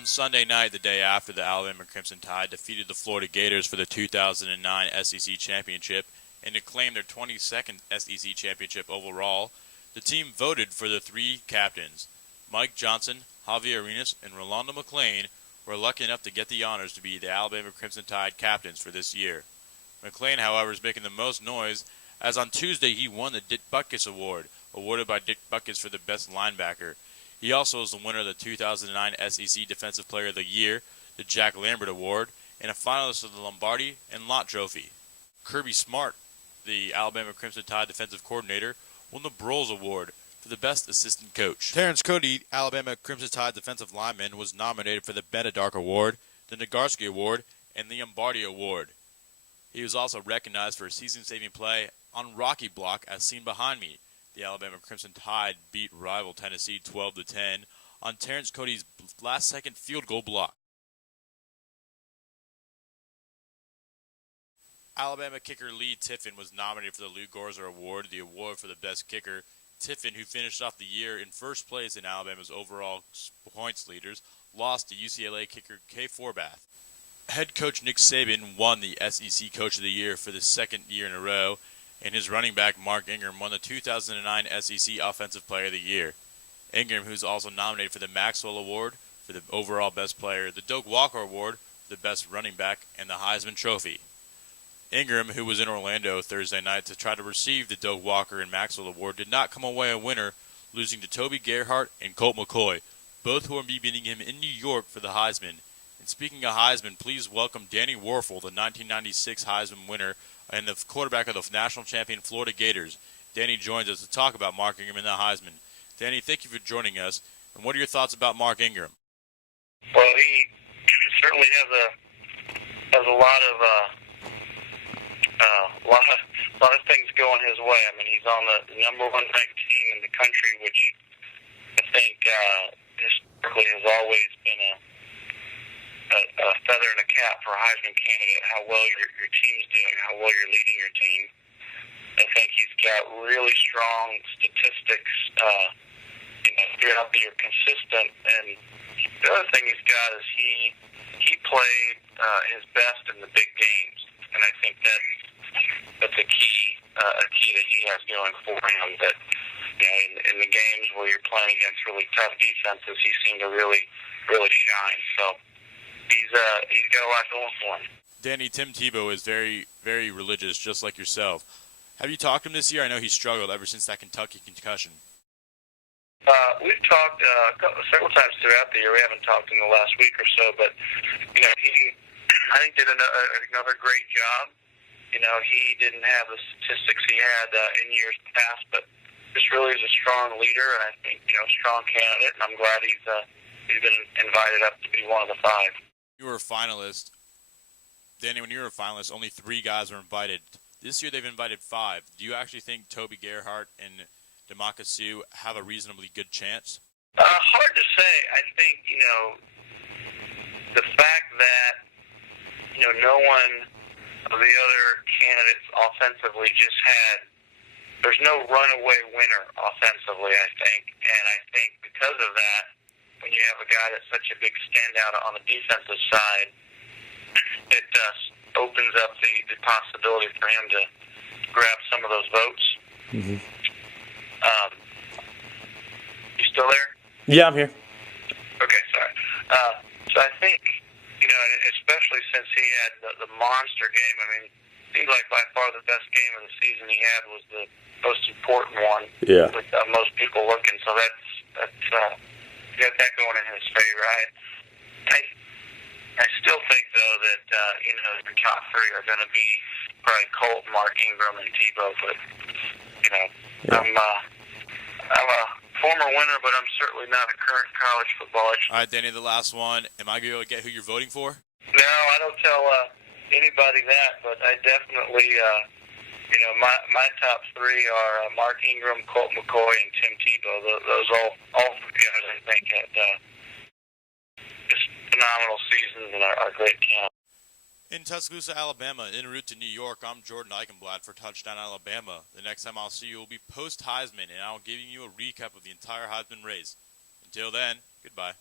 On Sunday night, the day after the Alabama Crimson Tide defeated the Florida Gators for the 2009 SEC Championship and to claim their 22nd SEC Championship overall, the team voted for the three captains. Mike Johnson, Javier Arenas, and Rolando McClain were lucky enough to get the honors to be the Alabama Crimson Tide captains for this year. McClain, however, is making the most noise, as on Tuesday he won the Dick Butkus Award, awarded by Dick Butkus for the best linebacker. He also is the winner of the 2009 SEC Defensive Player of the Year, the Jack Lambert Award, and a finalist of the Lombardi and Lott Trophy. Kirby Smart, the Alabama Crimson Tide defensive coordinator, won the Broyles Award for the best assistant coach. Terrence Cody, Alabama Crimson Tide defensive lineman, was nominated for the Benedark Award, the Nagarsky Award, and the Lombardi Award. He was also recognized for his season-saving play on Rocky Block, as seen behind me. The Alabama Crimson Tide beat rival Tennessee 12-10 on Terrence Cody's last-second field goal block. Alabama kicker Lee Tiffin was nominated for the Lou Gorzer Award, the award for the best kicker. Tiffin, who finished off the year in first place in Alabama's overall points leaders, lost to UCLA kicker Kay Forbath. Head coach Nick Saban won the SEC Coach of the Year for the second year in a row, and his running back Mark Ingram won the 2009 SEC Offensive Player of the Year. Ingram, who's also nominated for the Maxwell Award for the overall best player, the Doak Walker Award for the best running back, and the Heisman Trophy. Ingram, who was in Orlando Thursday night to try to receive the Doak Walker and Maxwell Award, did not come away a winner, losing to Toby Gerhart and Colt McCoy, both who will be beating him in New York for the Heisman. And speaking of Heisman, please welcome Danny Wueffral, the 1996 Heisman winner and the quarterback of the national champion Florida Gators. Danny joins us to talk about Mark Ingram and the Heisman. Danny, thank you for joining us. And what are your thoughts about Mark Ingram? Well, he certainly has a lot of things going his way. I mean, he's on the number one ranked team in the country, which I think historically has always been a feather in a cap for a Heisman candidate, how well your team's doing, how well you're leading your team. I think he's got really strong statistics, throughout the year, consistent. And the other thing he's got is he played his best in the big games, and I think that's a key that he has going for him. That in the games where you're playing against really tough defenses, he seemed to really shine. So he's got a lot going for him. Danny, Tim Tebow is very, very religious, just like yourself. Have you talked to him this year? I know he struggled ever since that Kentucky concussion. We've talked several times throughout the year. We haven't talked in the last week or so, but he, I think, did another great job. He didn't have the statistics he had in years past, but just really is a strong leader, and I think strong candidate. And I'm glad he's been invited up to be one of the five. You were a finalist. Danny, when you were a finalist, only 3 guys were invited. This year they've invited 5. Do you actually think Toby Gerhart and DeMarcus Sue have a reasonably good chance? Hard to say. I think, the fact that, no one of the other candidates offensively there's no runaway winner offensively, I think. And I think because of that, when you have a guy that's such a big standout on the defensive side, it opens up the possibility for him to grab some of those votes. Mm-hmm. You still there? Yeah, I'm here. Okay, sorry. So I think, especially since he had the monster game, I mean, it seemed like by far the best game of the season he had was the most important one. Yeah. With most people looking. So that's got that going in his favor. I still think, though, that, the top 3 are going to be probably Colt, Mark Ingram, and Tebow. But, yeah. I'm a former winner, but I'm certainly not a current college footballer. All right, Danny, the last one. Am I going to get who you're voting for? No, I don't tell anybody that, but I definitely, my top 3 are Mark Ingram, Colt McCoy, and Tim Tebow. Those all 3 guys, I think, had just phenomenal seasons and are great camp. In Tuscaloosa, Alabama, en route to New York, I'm Jordan Eichenblatt for Touchdown Alabama. The next time I'll see you will be post-Heisman, and I'll give you a recap of the entire Heisman race. Until then, goodbye.